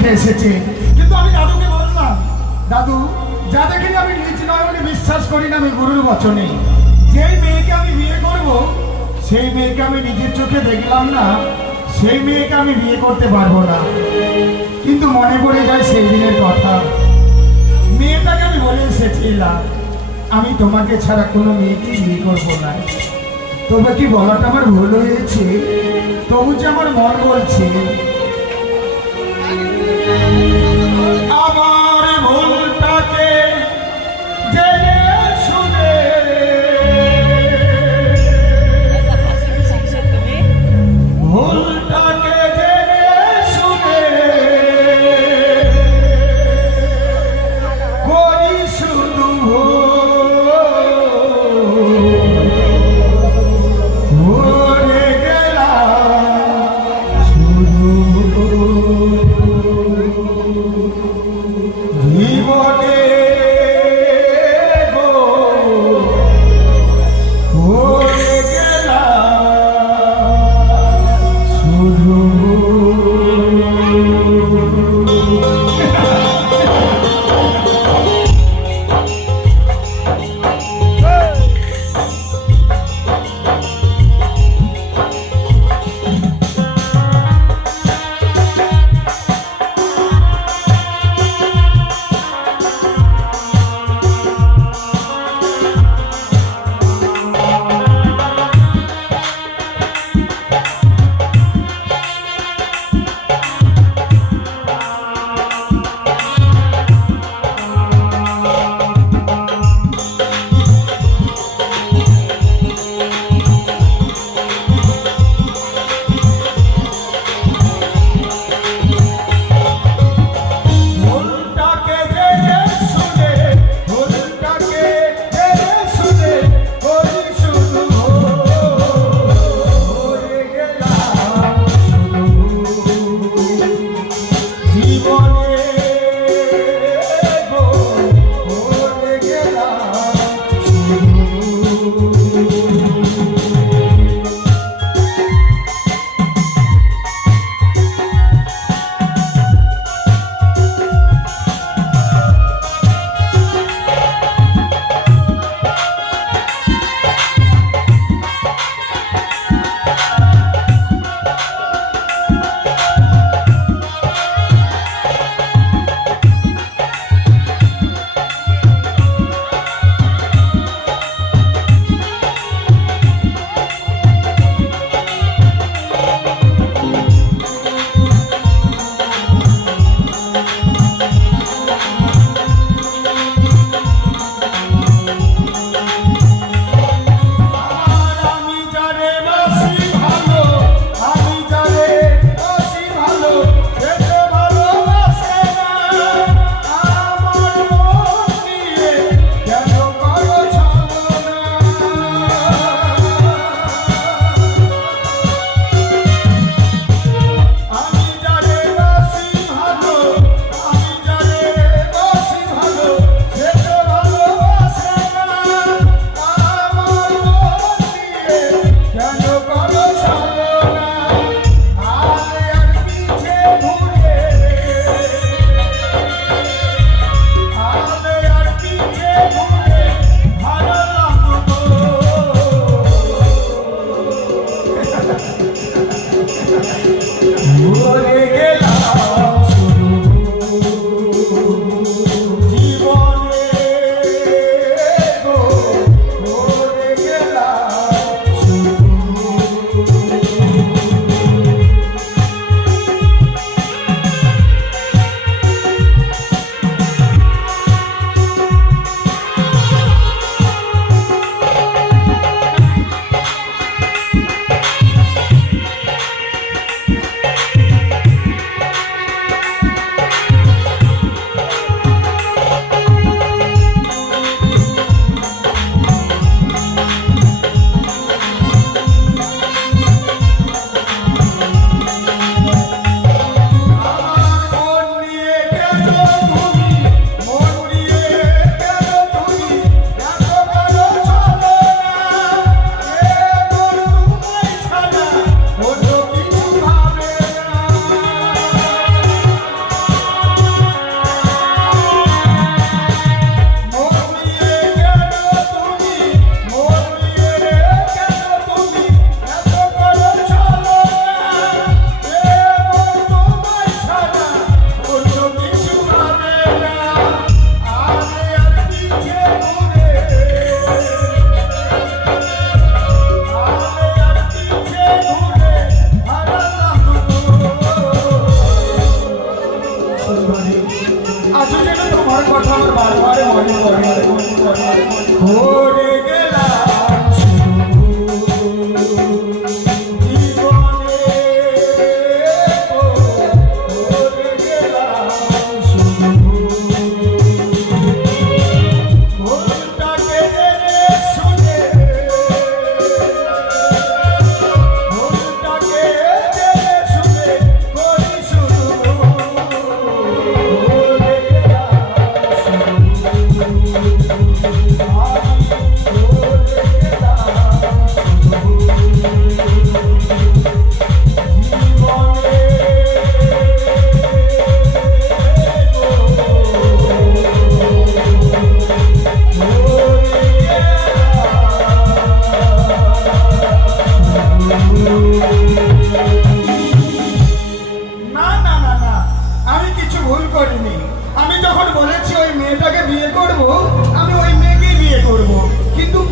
থেকে এসেছে। কিন্তু আমি দাদুকে বললাম, দাদু যা দেখিনি আমি নিজ নয় বলে বিশ্বাস করি না, আমি গুরুর বচনে। যেই মেয়েকে আমি বিয়ে করব সেই মেয়েকে আমি নিজের চোখে দেখলাম না, সেই মেয়েকে আমি বিয়ে করতে পারবো না। কিন্তু মনে পড়ে যায় সেই দিনের কথা। মেয়েটাকে আমি বলে এসেছিলাম আমি তোমাকে ছাড়া কোনো মেয়েকে বিয়ে করবো না। তবে কি বলাটা আমার ভুল হয়েছে? তবু যে আমার মন বলছে আমার ভুলটাকে জেনে শুনে ভুলটাকে জেনে শুনে করি শুধু ভরে গেলাম শুধু জীবনে গো ভরে গেলাম শুধু।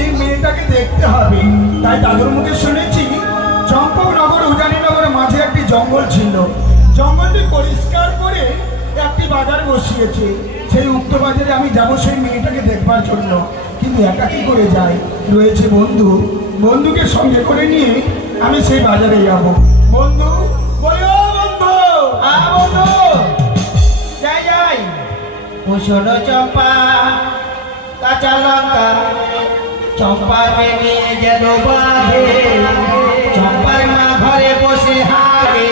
এই মেয়েটাকে দেখতে হবে। তাই দাদুর মুখে শুনেছি চম্পকনগর উজানিনগরের মাঝে একটি জঙ্গল ছিল। জঙ্গলটি পরিষ্কার করে একটি বাজার বসিয়েছে। সেই উক্ত বাজারে আমি যাব সেই মেয়েটাকে দেখবার জন্য, কিন্তু একা কি করে যাই? রয়েছে বন্ধু, বন্ধুকে সঙ্গে করে নিয়ে আমি সেই বাজারে যাব। বন্ধু বলো বন্ধু। বন্ধু যাই যাই। ও শোনো চম্পা, কাঁচা লঙ্কা চম্পাকে নিয়ে গেল বাঘে, চম্পার মা ঘরে বসে হাগে।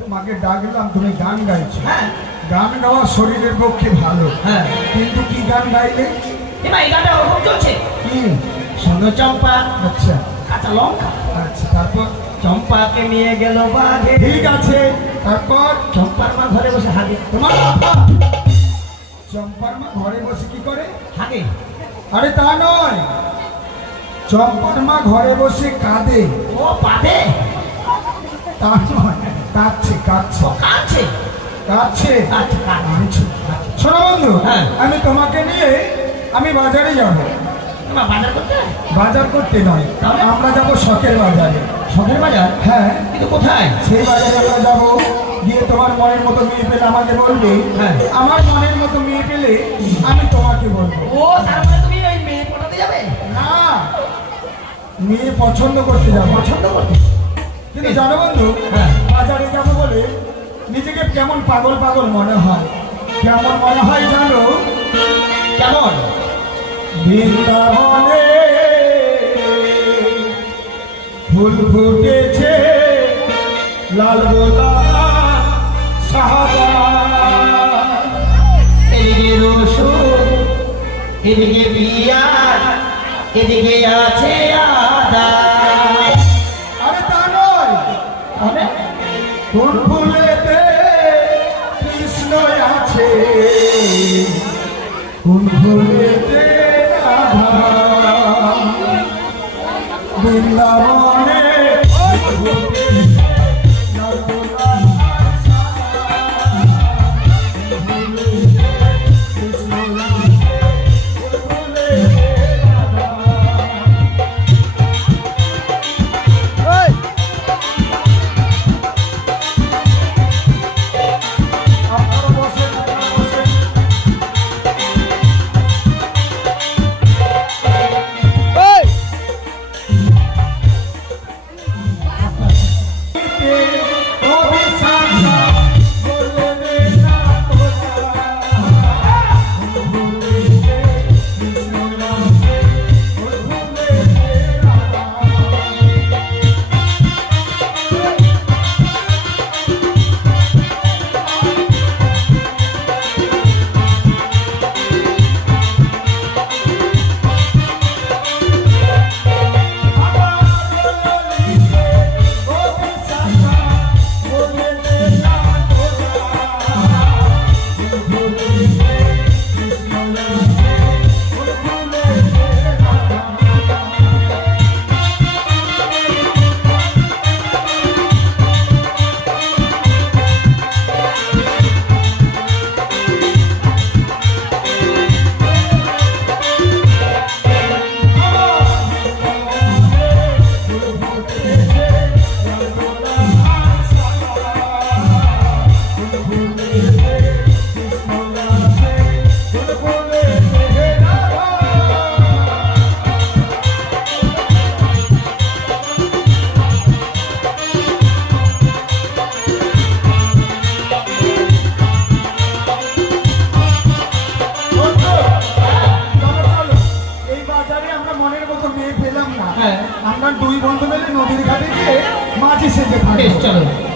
তোমাকে ডাকলাম, তুমি গান গাইছো। হ্যাঁ, গান গাওয়া শরীরের পক্ষে ভালো, হ্যাঁ, কিন্তু কি গান গাইলে? এবার এই গানটা ওরকম চলছে। কি? শোনো চম্পা, আচ্ছা কাঁচা লঙ্কা আচ্ছা, তারপর? চম্পাকে নিয়ে গেল বাঘে, ঠিক আছে, তারপর? চম্পার মা ঘরে বসে হাগে। তোমার বাবা চম্পার মা ঘরে বসে কি করে? হাগে? আরে তা নয়, চম্পার মা ঘরে বসে কাঁদে। ও বাঁধে? তা নয়, কাঁদছে কাঁদছে কাঁদছে? কাঁদছে। আচ্ছা, আচ্ছা। শোনো বন্ধু, হ্যাঁ। আমি তোমাকে নিয়ে আমি বাজারে যাব। তোমার বাজার করতে হয়? বাজার করতে নয়, তাহলে? আমরা যাব শখের বাজারে। শখের বাজার? হ্যাঁ, কিন্তু কোথায়? সেই বাজারে আমরা যাবো, গিয়ে তোমার মনের মতো মেয়ে পেলে আমাকে বলবে, হ্যাঁ। আমার মনের মতো মেয়ে পেলে আমি তোমাকে বলবো। ও তার মানে তুমি ওই মেয়ে পটাতে যাবে? না, মেয়ে পছন্দ করতে যাবো। পছন্দ করতে? কিন্তু জানো বন্ধু, হ্যাঁ। বাজারে যাবো বলে নিজেকে কেমন পাগল পাগল মনে হয়। কেমন মনে হয় জানো? কেমন? বৃন্দাবনে ফুল ফুটেছে, লাল গোলাপ সাহাবা, এদিকে রসুন, এদিকে পিঁয়াজ, এদিকে আছে আদা। আরে তা নয়, তাহলে? কোন ফুলেতে কৃষ্ণ আছে, কোন ফুলেতে রাধা। বৃন্দাবনে লাল গোলাপ আপনারা বসেন, আপনারা বসেন। হ্যাঁ। আমরা দুই বন্ধু মিলে নদীর ঘাটে গিয়ে মাঝি সেজে বেশ, থাকবো। চলো।